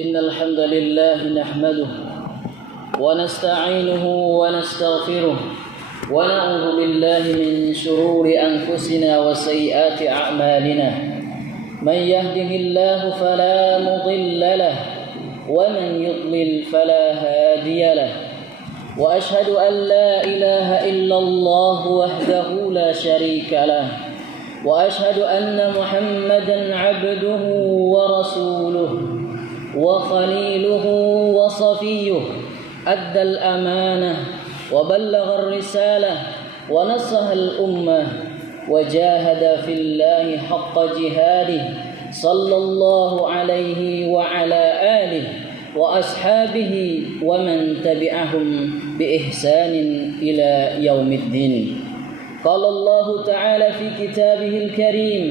إن الحمد لله نحمده ونستعينه ونستغفره ونعوذ بالله من شرور أنفسنا وسيئات أعمالنا من يهده الله فلا مضل له ومن يضلل فلا هادي له وأشهد أن لا إله إلا الله وحده لا شريك له وأشهد أن محمدا عبده ورسوله وخليله وصفيه أدى الأمانة وبلغ الرسالة ونصح الأمة وجاهد في الله حق جهاده صلى الله عليه وعلى آله وأصحابه ومن تبعهم بإحسان إلى يوم الدين. قال الله تعالى في كتابه الكريم: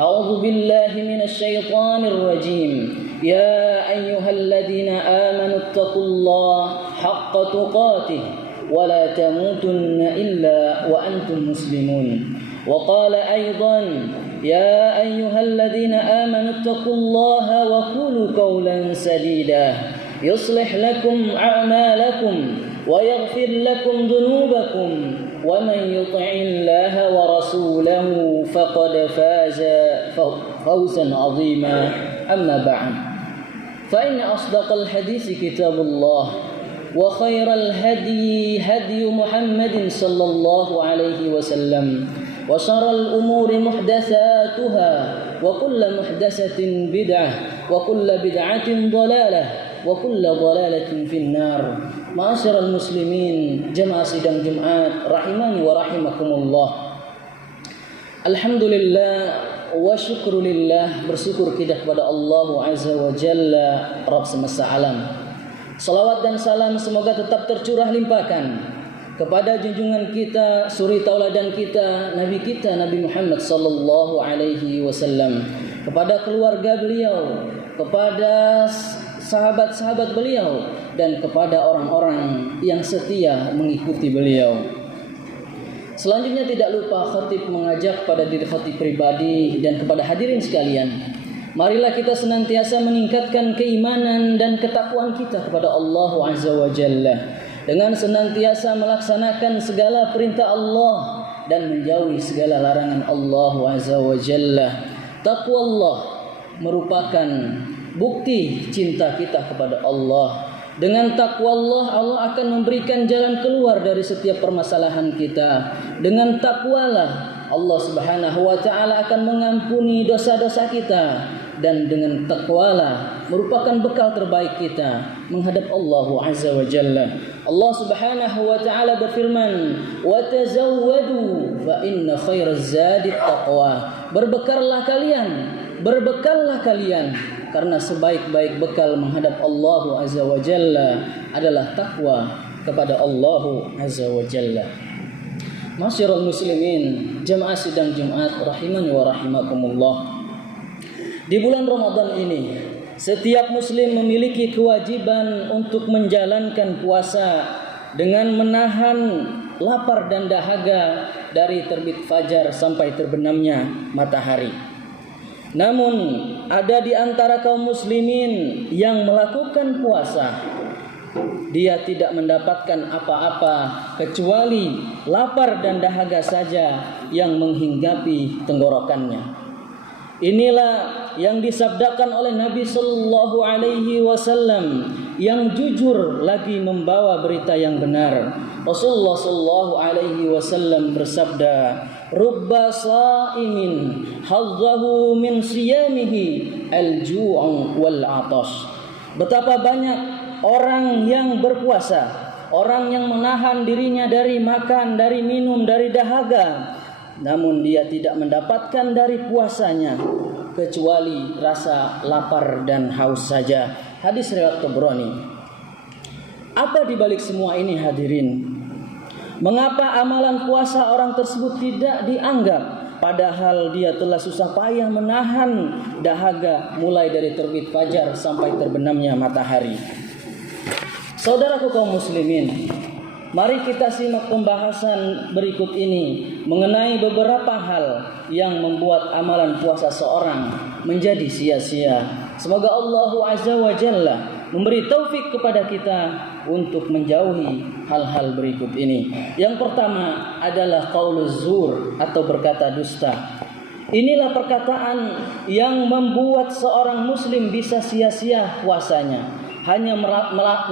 أعوذ بالله من الشيطان الرجيم. يا أيها الذين آمنوا اتقوا الله حق تقاته ولا تموتن إلا وأنتم مسلمون. وقال أيضا: يا أيها الذين آمنوا اتقوا الله وقولوا قولا سديدا يصلح لكم أعمالكم ويغفر لكم ذنوبكم ومن يطع الله ورسوله فقد فاز فوزا عظيما. أما بعد، فإن أصدق الحديث كتاب الله وخير الهدي هدي محمد صلى الله عليه وسلم وشر الأمور محدثاتها وكل محدثة بدعة وكل بدعة ضلالة وكل ضلالة في النار. Ma'asyiral muslimin, jamaah sidang Jumat rahimani wa rahimakumullah. Alhamdulillah wa syukrulillah, bersyukur kita kepada Allah Azza wa Jalla, Rabb semesta alam. Salawat dan salam semoga tetap tercurah limpahkan kepada junjungan kita, suri tauladan kita, Nabi Muhammad sallallahu alaihi wasallam, kepada keluarga beliau, kepada sahabat-sahabat beliau, dan kepada orang-orang yang setia mengikuti beliau. Selanjutnya tidak lupa khatib mengajak pada diri khatib pribadi dan kepada hadirin sekalian, marilah kita senantiasa meningkatkan keimanan dan ketakwaan kita kepada Allah Azza wa Jalla dengan senantiasa melaksanakan segala perintah Allah dan menjauhi segala larangan Allah Azza wa Jalla. Taqwa Allah merupakan bukti cinta kita kepada Allah. Dengan takwa Allah, Allah akan memberikan jalan keluar dari setiap permasalahan kita. Dengan takwalah Allah Subhanahu wa taala akan mengampuni dosa-dosa kita, dan dengan takwalah merupakan bekal terbaik kita menghadap Allah Azza wa Jalla. Allah Subhanahu wa taala berfirman: "Wa tazawwadu fa inna khairaz zadi taqwa." Berbekallah kalian karena sebaik-baik bekal menghadap Allah Azza wa Jalla adalah takwa kepada Allah Azza wa Jalla. Ma'asyiral muslimin, jamaah sidang Jumat rahimani wa rahimakumullah. Di bulan Ramadan ini, setiap muslim memiliki kewajiban untuk menjalankan puasa dengan menahan lapar dan dahaga dari terbit fajar sampai terbenamnya matahari. Namun ada di antara kaum muslimin yang melakukan puasa, dia tidak mendapatkan apa-apa kecuali lapar dan dahaga saja yang menghinggapi tenggorokannya. Inilah yang disabdakan oleh Nabi sallallahu alaihi wasallam yang jujur lagi membawa berita yang benar. Rasulullah sallallahu alaihi wasallam bersabda, "Rubba sha'imin hazzahu min siyamihi al-ju'u wal 'atash." Betapa banyak orang yang berpuasa, orang yang menahan dirinya dari makan, dari minum, dari dahaga, namun dia tidak mendapatkan dari puasanya kecuali rasa lapar dan haus saja. Hadis riwayat Tabrani. Apa di balik semua ini hadirin? Mengapa amalan puasa orang tersebut tidak dianggap, padahal dia telah susah payah menahan dahaga mulai dari terbit fajar sampai terbenamnya matahari? Saudaraku kaum muslimin, mari kita simak pembahasan berikut ini mengenai beberapa hal yang membuat amalan puasa seorang menjadi sia-sia. Semoga Allah Azza wa Jalla memberi taufik kepada kita untuk menjauhi hal-hal berikut ini. Yang pertama adalah qauluz zur atau berkata dusta. Inilah perkataan yang membuat seorang muslim bisa sia-sia puasanya, hanya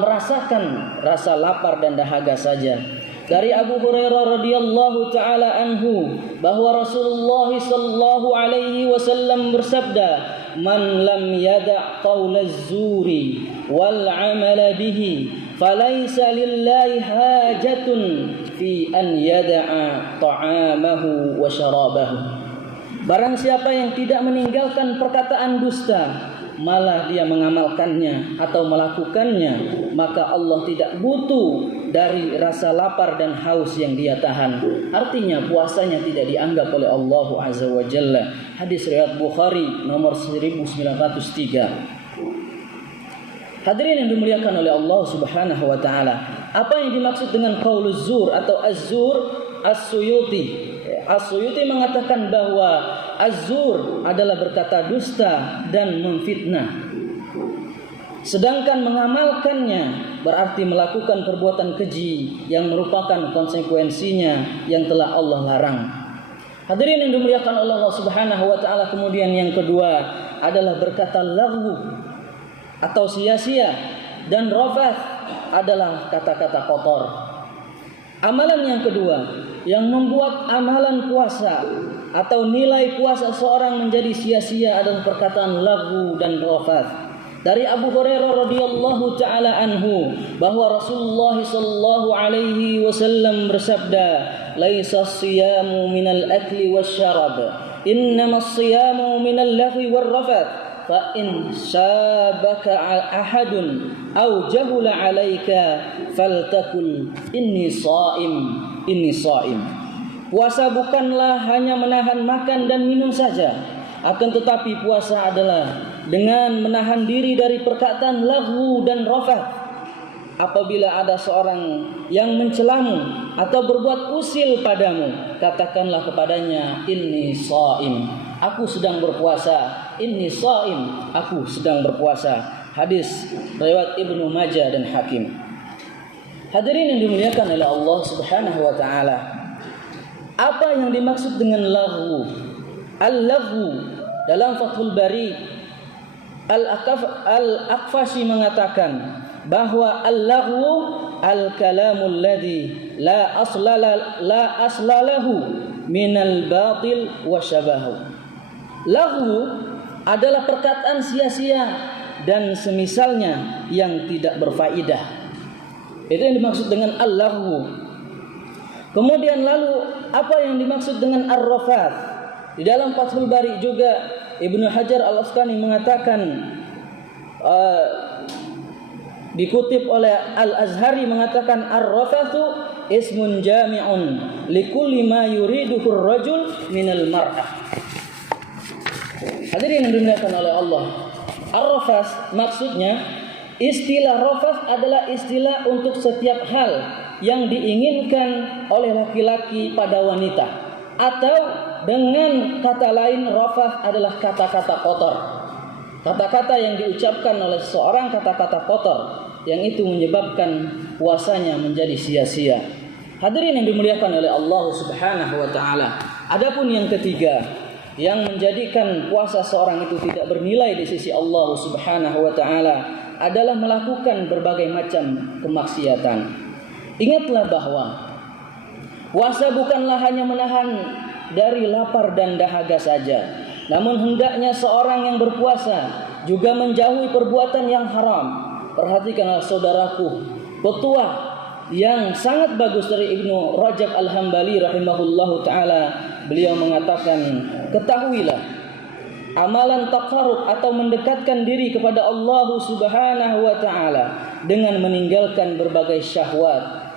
merasakan rasa lapar dan dahaga saja. Dari Abu Hurairah radhiyallahu taala anhu bahwa Rasulullah sallallahu alaihi wasallam bersabda, "Man lam yada' qaulaz zuri wal 'amala bihi, falaysa lillahi hajatun fi an yada'a ta'amahu wa syarabahu." Barang siapa yang tidak meninggalkan perkataan dusta, malah dia mengamalkannya atau melakukannya, maka Allah tidak butuh dari rasa lapar dan haus yang dia tahan. Artinya puasanya tidak dianggap oleh Allah Azza wa Jalla. Hadis riwayat Bukhari nomor 1903. Hadirin yang dimuliakan oleh Allah Subhanahu wa taala, apa yang dimaksud dengan qauluz zur atau az-zur? As-Suyuti mengatakan bahwa az-zur adalah berkata dusta dan memfitnah. Sedangkan mengamalkannya berarti melakukan perbuatan keji yang merupakan konsekuensinya yang telah Allah larang. Hadirin yang dimuliakan Allah Subhanahu wa taala, kemudian yang kedua adalah berkata laghu atau sia-sia, dan rafath adalah kata-kata kotor. Amalan yang kedua yang membuat amalan puasa atau nilai puasa seorang menjadi sia-sia adalah perkataan laghu dan rafath. Dari Abu Hurairah radhiyallahu taala anhu bahwa Rasulullah sallallahu alaihi wasallam bersabda, "Laisa as-siyamu minal akli wasyarab, innama as-siyamu minal lahwi warrafath." Fa in sabaka ahadun aw jahula alaika faltakul inni shaim. Puasa bukanlah hanya menahan makan dan minum saja, akan tetapi puasa adalah dengan menahan diri dari perkataan laghu dan rafath. Apabila ada seorang yang mencelamu atau berbuat usil padamu, katakanlah kepadanya, inni shaim, aku sedang berpuasa. Inni shaim, aku sedang berpuasa. Hadis riwayat Ibnu Majah dan Hakim. Hadirin yang dimuliakan oleh Allah Subhanahu wa taala, apa yang dimaksud dengan laghu? Al-laghu dalam Fathul Bari Al-Aqfashi mengatakan bahwa al-laghu al-kalamul ladzi la aslalahu minal batil wa syabahu. Laghu adalah perkataan sia-sia dan semisalnya yang tidak berfaedah. Itu yang dimaksud dengan al-laghu. Kemudian lalu apa yang dimaksud dengan ar-rafath? Di dalam Fathul Bari juga Ibnu Hajar Al-Asqalani mengatakan, dikutip oleh Al-Azhari mengatakan, ar-rafathu ismun jami'un likulli ma yuriduhu ar-rajul minal mar'ah. Hadirin yang dimuliakan oleh Allah, ar-rafath maksudnya, istilah rafath adalah istilah untuk setiap hal yang diinginkan oleh laki-laki pada wanita, atau dengan kata lain rafath adalah kata-kata kotor. Kata-kata yang diucapkan oleh seorang kata-kata kotor yang itu menyebabkan puasanya menjadi sia-sia. Hadirin yang dimuliakan oleh Allah Subhanahu wa taala. Adapun yang ketiga yang menjadikan puasa seorang itu tidak bernilai di sisi Allah Subhanahu wa taala adalah melakukan berbagai macam kemaksiatan. Ingatlah bahwa puasa bukanlah hanya menahan dari lapar dan dahaga saja, namun hendaknya seorang yang berpuasa juga menjauhi perbuatan yang haram. Perhatikanlah saudaraku, petuah yang sangat bagus dari Ibnu Rajab Al-Hambali rahimahullahu taala. Beliau mengatakan, ketahuilah, amalan taqarrub atau mendekatkan diri kepada Allah Subhanahu wa taala dengan meninggalkan berbagai syahwat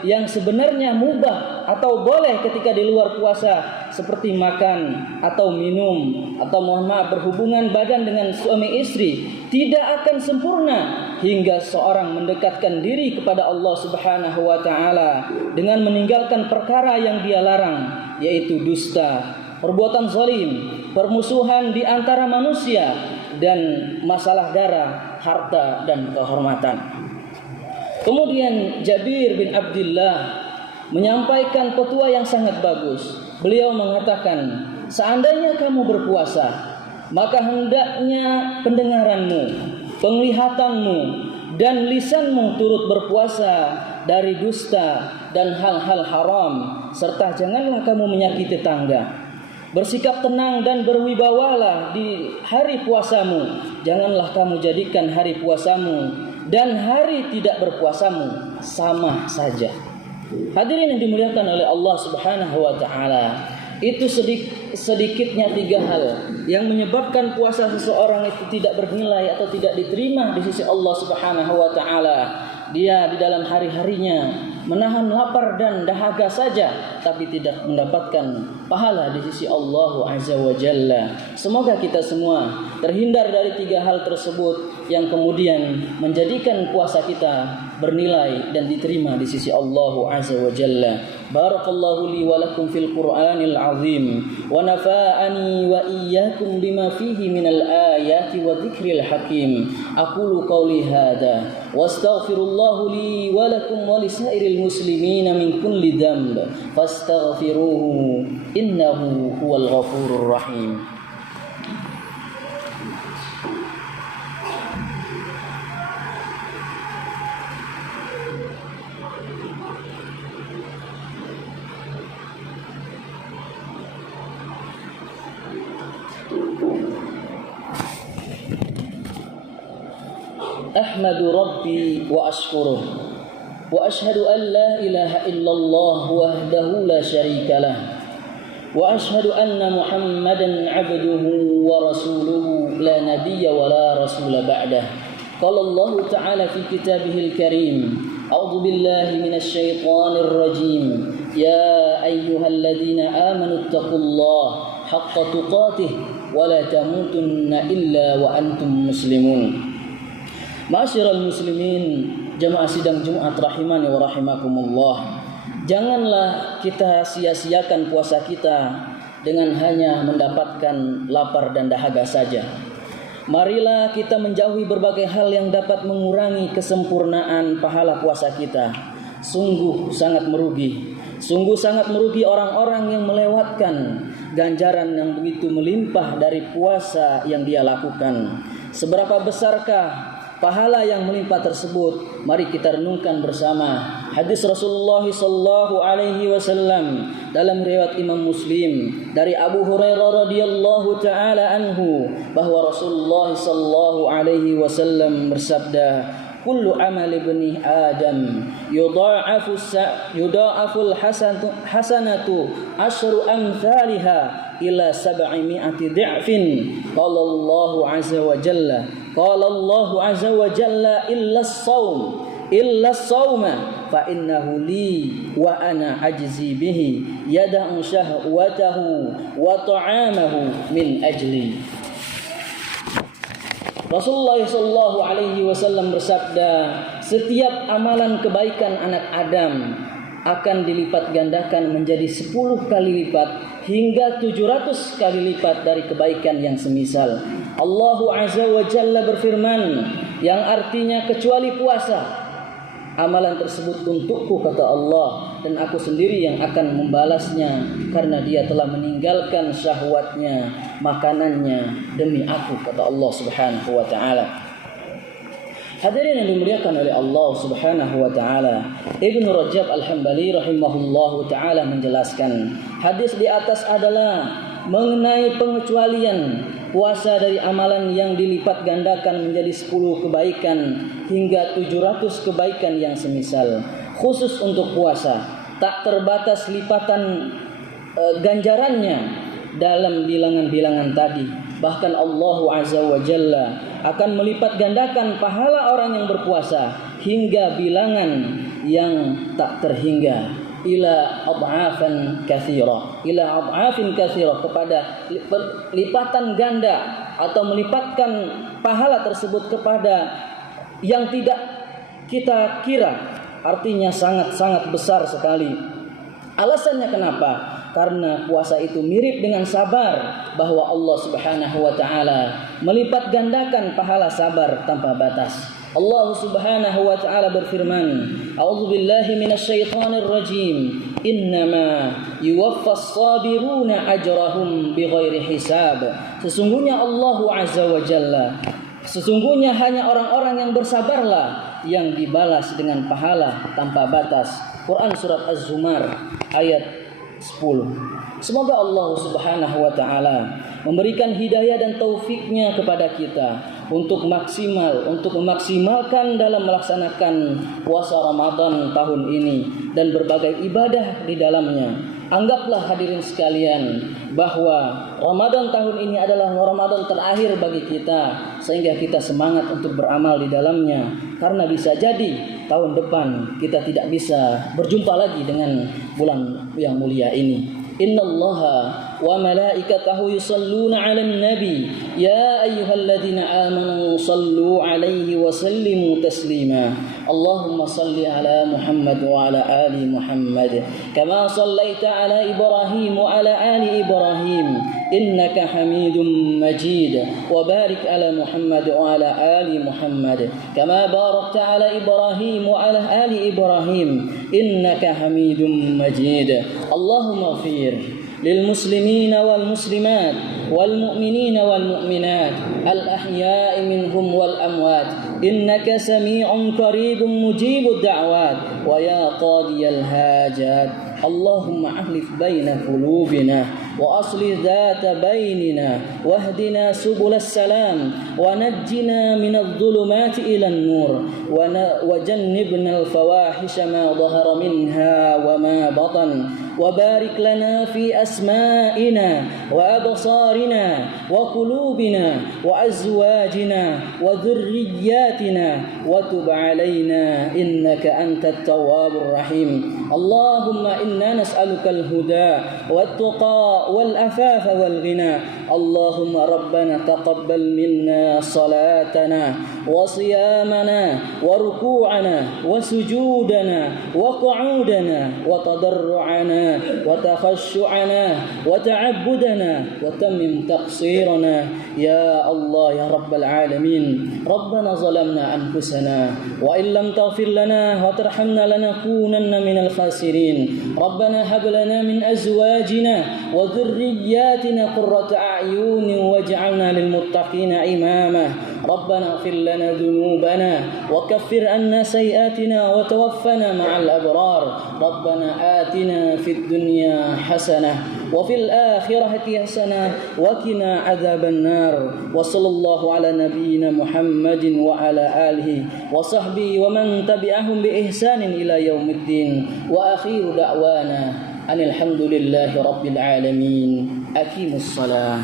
yang sebenarnya mubah atau boleh ketika di luar puasa, seperti makan atau minum atau berhubungan badan dengan suami istri, tidak akan sempurna hingga seorang mendekatkan diri kepada Allah Subhanahu wa taala dengan meninggalkan perkara yang dia larang, yaitu dusta, perbuatan zalim, permusuhan di antara manusia, dan masalah darah, harta dan kehormatan. Kemudian Jabir bin Abdullah menyampaikan petua yang sangat bagus. Beliau mengatakan, seandainya kamu berpuasa, maka hendaknya pendengaranmu, penglihatanmu, dan lisanmu turut berpuasa dari dusta dan hal-hal haram, serta janganlah kamu menyakiti tetangga. Bersikap tenang dan berwibawalah di hari puasamu. Janganlah kamu jadikan hari puasamu dan hari tidak berpuasamu sama saja. Hadirin yang dimuliakan oleh Allah Subhanahu wa taala, itu sedikitnya 3 hal yang menyebabkan puasa seseorang itu tidak bernilai atau tidak diterima di sisi Allah Subhanahu wa taala. Dia di dalam hari-harinya menahan lapar dan dahaga saja, tapi tidak mendapatkan pahala di sisi Allah Azza wa Jalla. Semoga kita semua terhindar dari 3 hal tersebut yang kemudian menjadikan puasa kita bernilai dan diterima di sisi Allah Azza wa Jalla. Barakallahu li wa lakum fil Qur'anil azim wa nafa'ani wa iyyakum bima fihi minal ayati wa dzikril hakim. Aqulu qawli hadza wastaghfirullahu li wa lakum wa lisairil muslimina min kulli dhanb fastaghfiruhu innahu huwal ghafurur rahim. Ahmadu Rabbi wa ashkuruh wa ashhadu an la ilaha illallah wahdahu la syarika lah wa ashhadu anna Muhammadan abduhu wa rasuluhu la nabiyya wa la rasula ba'dah. Qala Allah ta'ala fi kitabihil karim, a'udzu billahi minasy syaithanir rajim, ya ayyuhalladzina amanu taqullaha haqqa tuqatih wa la tamutunna illa wa antum muslimun. Ma'asyiral muslimin, jamaah sidang Jumat rahimani wa rahimakumullah. Janganlah kita sia-siakan puasa kita dengan hanya mendapatkan lapar dan dahaga saja. Marilah kita menjauhi berbagai hal yang dapat mengurangi kesempurnaan pahala puasa kita. Sungguh sangat merugi. Sungguh sangat merugi orang-orang yang melewatkan ganjaran yang begitu melimpah dari puasa yang dia lakukan. Seberapa besarkah pahala yang melimpah tersebut? Mari kita renungkan bersama hadis Rasulullah sallallahu alaihi wasallam dalam riwayat Imam Muslim dari Abu Hurairah radhiyallahu taala anhu, bahwa Rasulullah sallallahu alaihi wasallam bersabda, kullu amal ibni Adam yudha'aful hasanatu asyru amsalha ila 700 dhi'fin. Qala Allah azza wa jalla illa as-sawma fa innahu li wa ana ajzi bihi yada'u syahwatahu wa ta'amahu min ajli. Rasulullah sallallahu alaihi wasallam bersabda, setiap amalan kebaikan anak Adam akan dilipat gandakan menjadi 10 kali lipat hingga 700 kali lipat dari kebaikan yang semisal. Allah Azza wa Jalla berfirman, yang artinya kecuali puasa, amalan tersebut untukku, kata Allah, dan aku sendiri yang akan membalasnya, karena dia telah meninggalkan syahwatnya, makanannya demi aku, kata Allah Subhanahu wa taala. Hadirin yang dimuliakan oleh Allah Subhanahu wa taala, Ibnu Rajab Al-Hambali rahimahullahu taala menjelaskan, hadis di atas adalah mengenai pengecualian puasa dari amalan yang dilipat gandakan menjadi 10 kebaikan hingga 700 kebaikan yang semisal. Khusus untuk puasa, tak terbatas lipatan ganjarannya dalam bilangan-bilangan tadi. Bahkan Allah Azza wa Jalla akan melipat gandakan pahala orang yang berpuasa hingga bilangan yang tak terhingga, ila ad'afin katsira, kepada lipatan ganda, atau melipatkan pahala tersebut kepada yang tidak kita kira, artinya sangat-sangat besar sekali. Alasannya kenapa? karena puasa itu mirip dengan sabar, bahwa Allah Subhanahu wa taala melipat gandakan pahala sabar tanpa batas. Allah Subhanahu wa taala berfirman, A'udzubillahi minasyaitonir rajim. Innama yuwaffas sabiruna ajrahum bighairi hisab. Sesungguhnya Allah Azza wa Jalla, sesungguhnya hanya orang-orang yang bersabarlah yang dibalas dengan pahala tanpa batas. Quran surat Az-Zumar ayat 10. Semoga Allah Subhanahu wa taala memberikan hidayah dan taufiknya kepada kita untuk memaksimalkan dalam melaksanakan puasa Ramadan tahun ini dan berbagai ibadah di dalamnya. Anggaplah hadirin sekalian bahwa Ramadan tahun ini adalah Ramadan terakhir bagi kita, sehingga kita semangat untuk beramal di dalamnya, karena bisa jadi tahun depan kita tidak bisa berjumpa lagi dengan bulan yang mulia ini. Innallaha wa malaikatahu yusalluna 'alan nabi ya ayyuhalladzina amanu sallu 'alaihi wa sallimu taslima. Allahumma salli 'ala Muhammad wa 'ala ali Muhammad kama sallaita 'ala Ibrahim wa 'ala ali Ibrahim innaka Hamidum Majid wa barik 'ala Muhammad wa 'ala ali Muhammad kama barakta 'ala Ibrahim wa 'ala ali Ibrahim innaka Hamidum Majid. Allahumma ighfir للمسلمين والمسلمات والمؤمنين والمؤمنات الأحياء منهم والأموات إنك سميع قريب مجيب الدعوات ويا قاضي الحاجات. اللهم أحلف بين قلوبنا وأصلح ذات بيننا واهدنا سبل السلام ونجنا من الظلمات إلى النور وجنبنا الفواحش ما ظهر منها وما بطن وبارك لنا في أسمائنا وأبصارنا وقلوبنا وأزواجنا وذرياتنا وتب علينا إنك أنت التواب الرحيم. اللهم إنا نسألك الهدى والتقى والعفاف والغنى. اللهم ربنا تقبل منا صلاتنا وصيامنا وركوعنا وسجودنا وقعودنا وتضرعنا وتخشعنا وتعبدنا وتمم تقصيرنا يا الله يا رب العالمين. ربنا ظلمنا أنفسنا وإن لم تغفر لنا وترحمنا لنكونن من الخاسرين. ربنا هب لنا من أزواجنا وذرياتنا قرة أعين واجعلنا للمتقين إماما. ربنا اغفر لنا ذنوبنا وكفر عنا سيئاتنا وتوفنا مع الأبرار. ربنا آتنا في الدنيا حسنة وفي الآخرة حسنة وقنا عذاب النار. وصلى الله على نبينا محمد وعلى آله وصحبه ومن تبعهم بإحسان إلى يوم الدين. وآخر دعوانا أن الحمد لله رب العالمين. أقيموا الصلاة.